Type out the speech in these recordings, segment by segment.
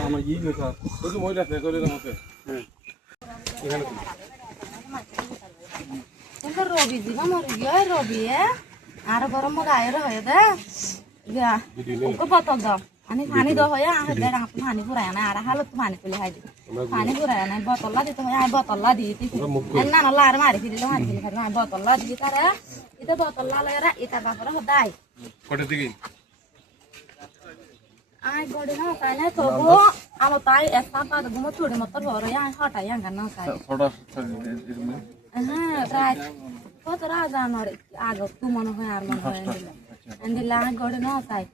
আমার ই স্যার ওই যে মহিলা আছে করে মতে হ্যাঁ এখানে রবি দিবা মরে গিয়ে রবি আর গরম গায়ে রয়ে দে গা ওকে বোতল দাও আমি পানি দাও হয় আর দেড় হাত পানি পুরায় না আর হালত পানি তুলে হাই পানি পুরায় না বোতল দিতে হয় আই বোতল দিতে না না লার মারি ফিরিলে মারি ফিরি খাই বোতল দিতে তারা এটা বোতল লালেরা এটা বাপরা হদাই কটা দিকে আই গড়ে না তাই না তবু আমার তাই একটা পা ঘুমো চুড়ি মতো বড় আই হটাই আঙ্গার না তাই থোড়া হ্যাঁ রাত কত রাজানোর আগ তু মনে হয় আর মনে হয় দিলা আই গড়ে না তাই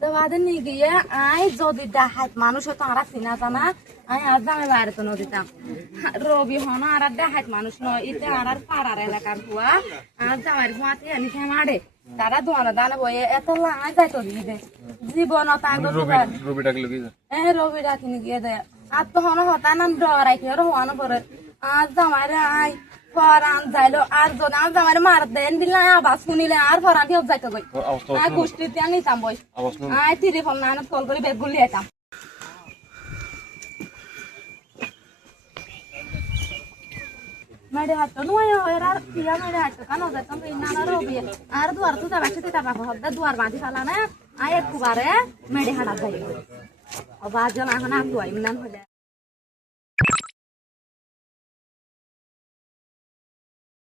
তো বাদে নিয়ে গিয়ে আই যদি ডাহাত মানুষ তো আর চিনা জানা আই আর জামে বাইরে তো নদীতাম রবি হন আর ডাহাত মানুষ নয় এতে আর পাড়ার এলাকার হুয়া আর জামাইয়ের হুয়াতে আমি মারে তারা দোয়ানো দানে বয়ে এত লাগাই যাইতো দিয়ে জীবন রবি ডাকলে কি রবি ডাকিনি গিয়ে দেয় আর তো হন হতা নাম ডরাই খেয়ে রোহানো পরে আর জামাইরে আই ফরান যাইলো আর জন আর জামাইরে মার দেন দিলে আবার শুনিলে আর ফরান দিয়ে যাইতো গই আর গোষ্ঠীতে নিতাম বই আই তিরি ফল না কল করে বেগ গুলি এতাম মেডে হাত নয় হয় আর পিয়া মেডে হাত কানো যাইতাম না রবি আর দুয়ার তো যাবা সেটা তাবা হদ্দা দুয়ার বাঁধি ফেলা না আই একবারে মেডে হাত যাই বাজন এখন আগুয়াই নাম হলে